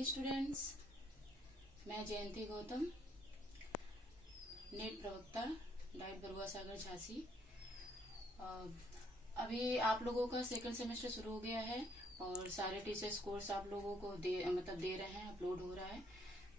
Morning students, मैं जयंती Gautam, net प्रवक्ता, diet Barua सागर झांसी। अभी आप लोगों का सेकंड सेमेस्टर शुरू हो गया है और सारे टीचर्स कोर्स आप लोगों को दे रहे हैं, अपलोड हो रहा है।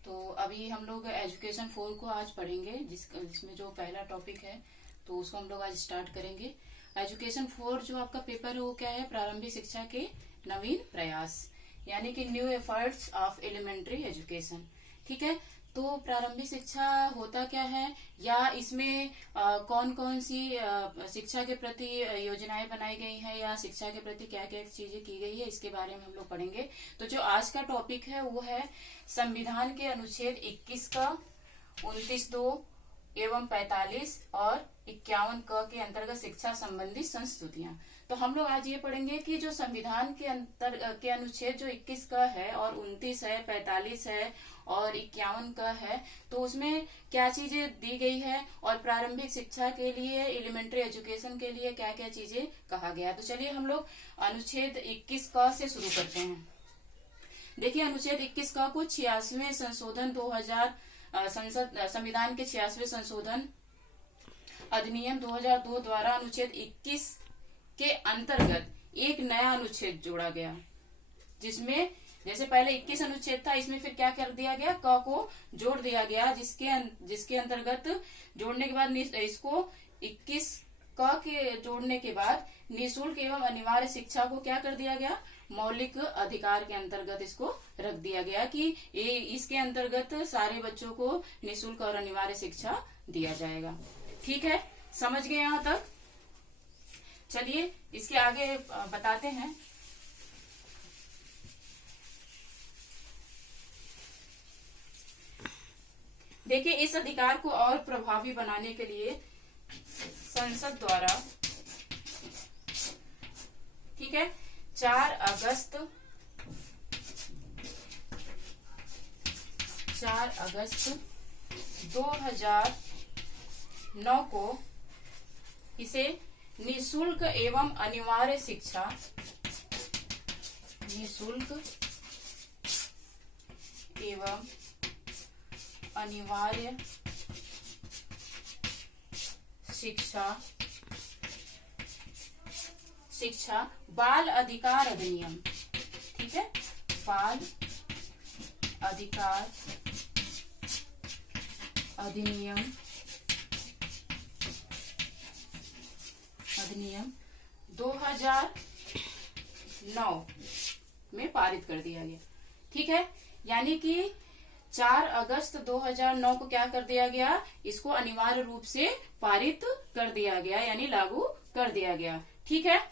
तो अभी हम लोग एजुकेशन 4 को आज पढ़ेंगे, जिसमें जो पहला टॉपिक है तो उसको हम लोग आज स्टार्ट करेंगे। एजुकेशन 4 जो आपका पेपर है वो क्या है? प्रारंभिक शिक्षा के नवीन प्रयास, यानी कि new efforts of elementary education. ठीक है, तो प्रारंभिक शिक्षा होता क्या है, या इसमें कौन कौन सी शिक्षा के प्रति योजनाएं बनाई गई हैं, या शिक्षा के प्रति क्या क्या चीजें की गई है, इसके बारे में हम लोग पढ़ेंगे। तो जो आज का टॉपिक है वो है संविधान के अनुच्छेद 21 का 29(2) एवं 45 और 51 क के अंतर्गत शिक्षा संबंधी संस्तुतियां। तो हम लोग आज ये पढ़ेंगे कि जो संविधान के अनुच्छेद जो 21 का है और 29 है, 45 है और 51 का है, तो उसमें क्या चीजें दी गई है और प्रारंभिक शिक्षा के लिए, एलिमेंट्री एजुकेशन के लिए क्या क्या चीजें कहा गया। तो चलिए हम लोग अनुच्छेद 21 क से शुरू करते हैं। देखिए, अनुच्छेद 21 क को 86वें संशोधन 2000 संविधान के 86वें संशोधन अधिनियम 2002 द्वारा अनुच्छेद 21 के अंतर्गत एक नया अनुच्छेद जोड़ा गया, जिसमें जैसे पहले 21 अनुच्छेद था, इसमें फिर क्या कर दिया गया? क को जोड़ दिया गया, जिसके अंतर्गत जोड़ने के बाद इसको 21 क के जोड़ने के बाद निःशुल्क एवं अनिवार्य शिक्षा को क्या कर दिया गया? मौलिक अधिकार के अंतर्गत इसको रख दिया गया कि इसके अंतर्गत सारे बच्चों को निःशुल्क और अनिवार्य शिक्षा दिया जाएगा। ठीक है, समझ गए यहाँ तक? चलिए इसके आगे बताते हैं। देखिए, इस अधिकार को और प्रभावी बनाने के लिए संसद द्वारा, ठीक है, 4 अगस्त 2009 को इसे निःशुल्क एवं अनिवार्य शिक्षा, निःशुल्क एवं अनिवार्य शिक्षा बाल अधिकार अधिनियम, ठीक है, बाल अधिकार अधिनियम 2009 में पारित कर दिया गया। ठीक है, यानी कि 4 अगस्त 2009 को क्या कर दिया गया? इसको अनिवार्य रूप से पारित कर दिया गया, यानी लागू कर दिया गया। ठीक है,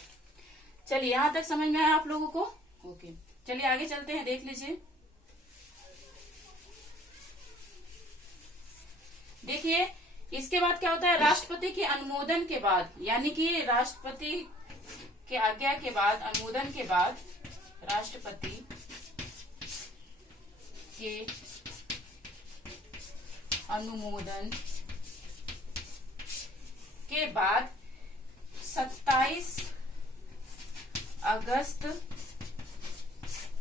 चलिए यहाँ तक समझ में आया आप लोगों को? ओके, चलिए आगे चलते हैं, देख लीजिए। देखिए, इसके बाद क्या होता है? राष्ट्रपति के अनुमोदन के बाद, यानी कि राष्ट्रपति के आज्ञा के बाद, अनुमोदन के बाद, राष्ट्रपति के अनुमोदन के बाद 27 अगस्त,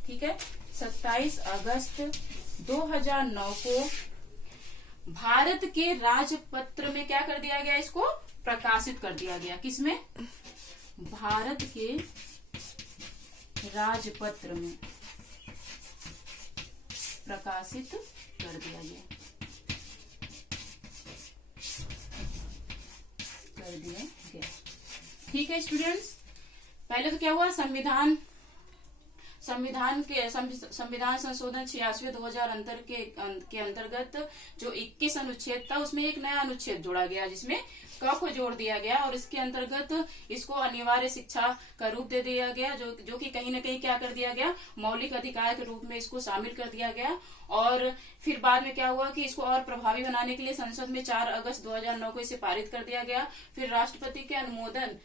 ठीक है, 27 अगस्त 2009 को भारत के राजपत्र में क्या कर दिया गया? इसको प्रकाशित कर दिया गया। किसमें? भारत के राजपत्र में प्रकाशित कर दिया गया, ठीक है स्टूडेंट्स। पहले तो क्या हुआ? संविधान संशोधन 86 2000 के अंतर्गत जो 21 अनुच्छेद था, उसमें एक नया अनुच्छेद जोड़ा गया, जिसमें क को जोड़ दिया गया और इसके अंतर्गत इसको अनिवार्य शिक्षा का रूप दे दिया गया, जो कि कहीं ना कहीं क्या कर दिया गया? मौलिक अधिकार के रूप में इसको शामिल कर दिया गया। और फिर बाद में क्या हुआ कि इसको और प्रभावी बनाने के लिए संसद में 4 अगस्त 2009 को इसे पारित कर दिया गया। फिर राष्ट्रपति के अनुमोदन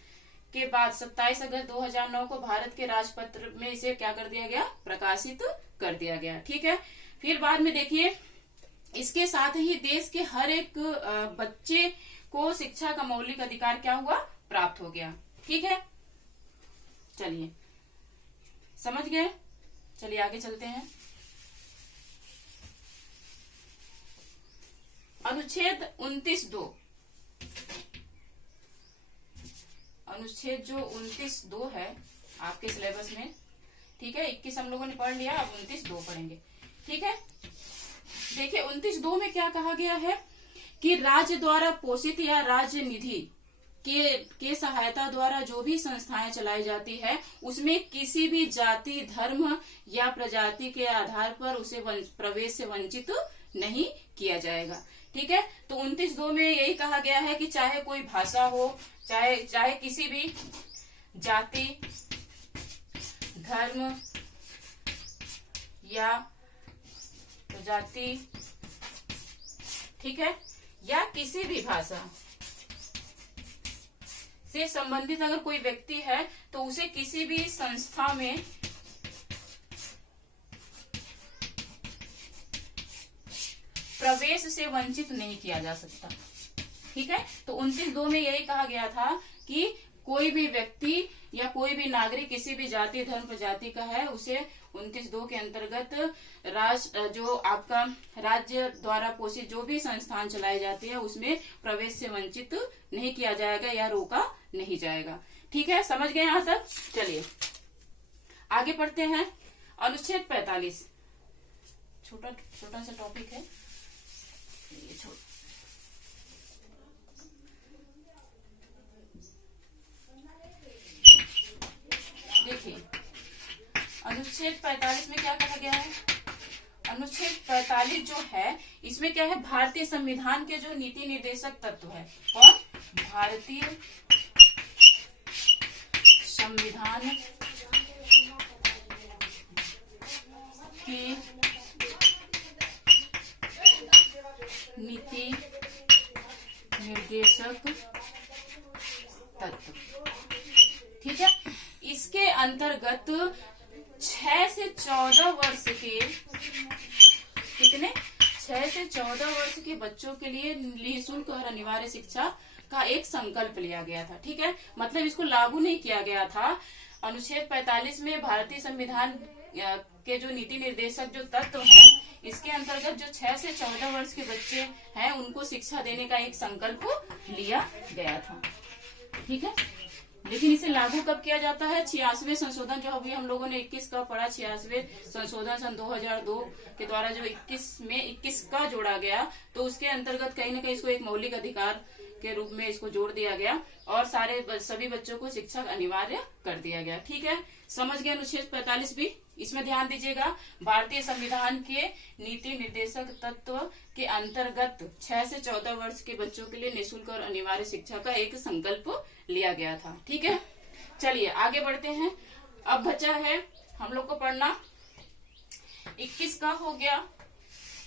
के बाद 27 अगस्त 2009 को भारत के राजपत्र में इसे क्या कर दिया गया? प्रकाशित कर दिया गया। ठीक है, फिर बाद में देखिए, इसके साथ ही देश के हर एक बच्चे को शिक्षा का मौलिक अधिकार क्या हुआ? प्राप्त हो गया। ठीक है, चलिए समझ गए, चलिए आगे चलते हैं। अनुच्छेद 29(2), अनुच्छेद जो 29(2) है आपके सिलेबस में, ठीक है। 21 हम लोगों ने पढ़ लिया, अब 29(2) पढ़ेंगे, ठीक है। देखिए 29(2) में क्या कहा गया है कि राज्य द्वारा पोषित या राज्य निधि के सहायता द्वारा जो भी संस्थाएं चलाई जाती है उसमें किसी भी जाति, धर्म या प्रजाति के आधार पर उसे प्रवेश से वंचित नहीं किया जाएगा, ठीक है। तो 29(2) में यही कहा गया है कि चाहे कोई भाषा हो, चाहे किसी भी जाति, धर्म या प्रजाति, ठीक है, या किसी भी भाषा से संबंधित अगर कोई व्यक्ति है तो उसे किसी भी संस्था में प्रवेश से वंचित नहीं किया जा सकता, ठीक है। तो 29(2) में यही कहा गया था कि कोई भी व्यक्ति या कोई भी नागरिक किसी भी जाति, धर्म, प्रजाति का है उसे 29(2) के अंतर्गत जो आपका राज्य द्वारा पोषित जो भी संस्थान चलाई जाती है उसमें प्रवेश से वंचित नहीं किया जाएगा या रोका नहीं जाएगा, ठीक है। समझ गए यहां तक? चलिए आगे पढ़ते हैं। अनुच्छेद 45, छोटा सा टॉपिक है ये, देखिए अनुच्छेद 45 में क्या कहा गया है। अनुच्छेद 45 जो है इसमें क्या है, भारतीय संविधान के जो नीति निर्देशक तत्व है, और भारतीय संविधान के नीति निर्देशक तत्व, ठीक है। इसके अंतर्गत 6 से 14 वर्ष के कितने 6 से 14 वर्ष के बच्चों के लिए निःशुल्क और अनिवार्य शिक्षा का एक संकल्प लिया गया था, ठीक है। मतलब इसको लागू नहीं किया गया था। अनुच्छेद 45 में भारतीय संविधान के जो नीति निर्देशक जो तत्व हैं, इसके अंतर्गत जो 6 से 14 वर्ष के बच्चे हैं उनको शिक्षा देने का एक संकल्प लिया गया था, ठीक है। लेकिन इसे लागू कब किया जाता है? 86वें संशोधन जो अभी हम लोगों ने 21 का पढ़ा, 86वें संशोधन सन 2002 के द्वारा जो 21 का जोड़ा गया, तो उसके अंतर्गत कहीं ना कहीं इसको एक मौलिक अधिकार के रूप में इसको जोड़ दिया गया और सभी बच्चों को शिक्षा अनिवार्य कर दिया गया, ठीक है। समझ गए अनुच्छेद 45 भी? इसमें ध्यान दीजिएगा, भारतीय संविधान के नीति निर्देशक तत्व के अंतर्गत 6 से 14 वर्ष के बच्चों के लिए निःशुल्क और अनिवार्य शिक्षा का एक संकल्प लिया गया था, ठीक है। चलिए आगे बढ़ते हैं। अब बचा है हम लोग को पढ़ना 21 का हो गया,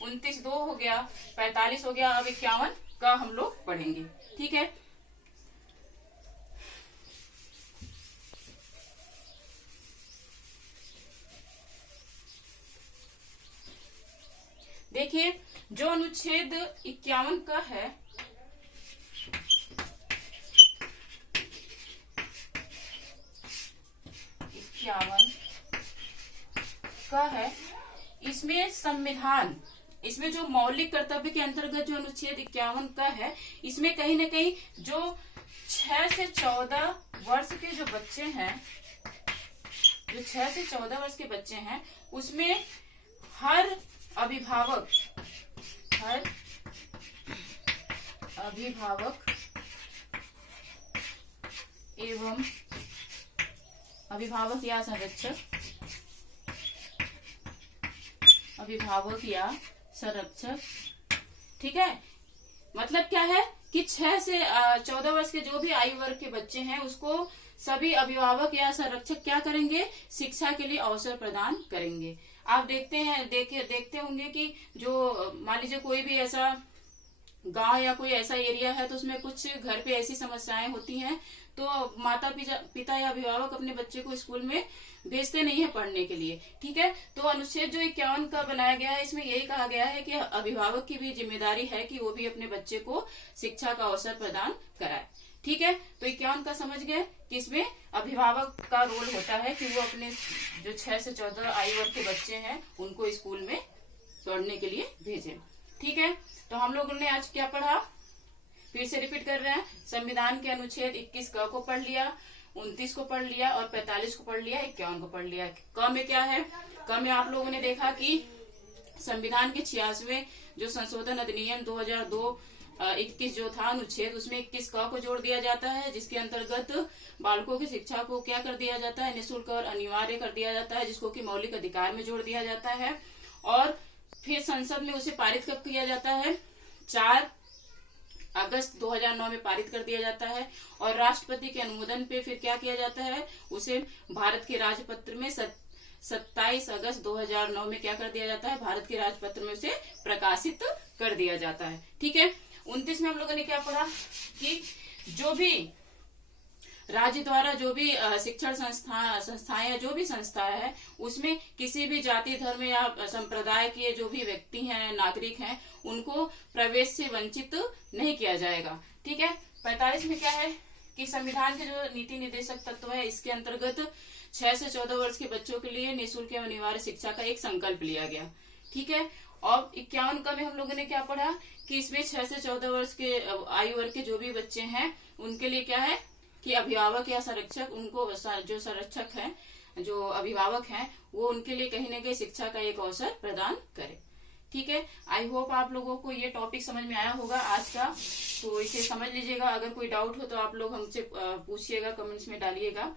29(2) हो गया, 45 हो गया, अब 51 का हम लोग पढ़ेंगे, ठीक है। देखिए जो अनुच्छेद 51 का है, इसमें संविधान, इसमें जो मौलिक कर्तव्य के अंतर्गत जो अनुच्छेद 51 का है, इसमें कहीं न कहीं जो 6 से 14 वर्ष के जो बच्चे हैं, जो 6 से 14 वर्ष के बच्चे हैं, उसमें हर अभिभावक एवं अभिभावक या संरक्षक, ठीक है। मतलब क्या है कि 6 से 14 वर्ष के जो भी आयु वर्ग के बच्चे हैं उसको सभी अभिभावक या संरक्षक क्या करेंगे, शिक्षा के लिए अवसर प्रदान करेंगे। आप देखते होंगे कि जो मान लीजिए कोई भी ऐसा गांव या कोई ऐसा एरिया है तो उसमें कुछ घर पे ऐसी समस्याएं होती हैं तो माता पिता या अभिभावक अपने बच्चे को स्कूल में भेजते नहीं है पढ़ने के लिए, ठीक है। तो अनुच्छेद जो 51 का बनाया गया है, इसमें यही कहा गया है कि अभिभावक की भी जिम्मेदारी है कि वो भी अपने बच्चे को शिक्षा का अवसर प्रदान कराए, ठीक है। तो 51 का समझ गए कि इसमें अभिभावक का रोल होता है कि वो अपने जो 6 से 14 आयु वर्ग के बच्चे हैं उनको स्कूल में पढ़ने के लिए भेजें। ठीक है, तो हम लोगों ने आज क्या पढ़ा, फिर से रिपीट कर रहे हैं। संविधान के अनुच्छेद 21 क को पढ़ लिया, 29 को पढ़ लिया और 45 को पढ़ लिया, 51 को पढ़ लिया। क में क्या है, क में आप लोगों ने देखा कि संविधान के 86वें जो संशोधन अधिनियम 2002 21 जो था अनुच्छेद, उसमें 21 क को जोड़ दिया जाता है, जिसके अंतर्गत बालकों की शिक्षा को क्या कर दिया जाता है, निःशुल्क और अनिवार्य कर दिया जाता है, जिसको कि मौलिक अधिकार में जोड़ दिया जाता है। और फिर संसद में उसे पारित कब किया जाता है, 4 अगस्त 2009 में पारित कर दिया जाता है। और राष्ट्रपति के अनुमोदन पे फिर क्या किया जाता है, उसे भारत के राजपत्र में 27 अगस्त 2009 में क्या कर दिया जाता है, भारत के राजपत्र में उसे प्रकाशित कर दिया जाता है। ठीक है, 29 में हम लोगों ने क्या पढ़ा कि जो भी राज्य द्वारा जो भी शिक्षण संस्थाएं जो भी संस्थाएं है, उसमें किसी भी जाति धर्म या संप्रदाय के जो भी व्यक्ति हैं, नागरिक हैं, उनको प्रवेश से वंचित नहीं किया जाएगा। ठीक है, 45 में क्या है कि संविधान के जो नीति निर्देशक तत्व है, इसके अंतर्गत 6 से 14 वर्ष के बच्चों के लिए निःशुल्क एवं अनिवार्य शिक्षा का एक संकल्प लिया गया। ठीक है, और 51 का में हम लोगों ने क्या पढ़ा कि इसमें 6 से 14 वर्ष के आयु वर्ग के जो भी बच्चे हैं, उनके लिए क्या है कि अभिभावक या संरक्षक उनको जो संरक्षक है, जो अभिभावक हैं, वो उनके लिए कहीं न कहीं शिक्षा का एक अवसर प्रदान करे। ठीक है, आई होप आप लोगों को ये टॉपिक समझ में आया होगा आज का, तो इसे समझ लीजिएगा। अगर कोई डाउट हो तो आप लोग हमसे पूछिएगा, कमेंट्स में डालिएगा।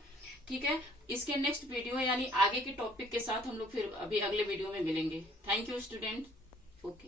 ठीक है, इसके नेक्स्ट वीडियो यानी आगे के टॉपिक के साथ हम लोग फिर अभी अगले वीडियो में मिलेंगे। Thank you student. ओके।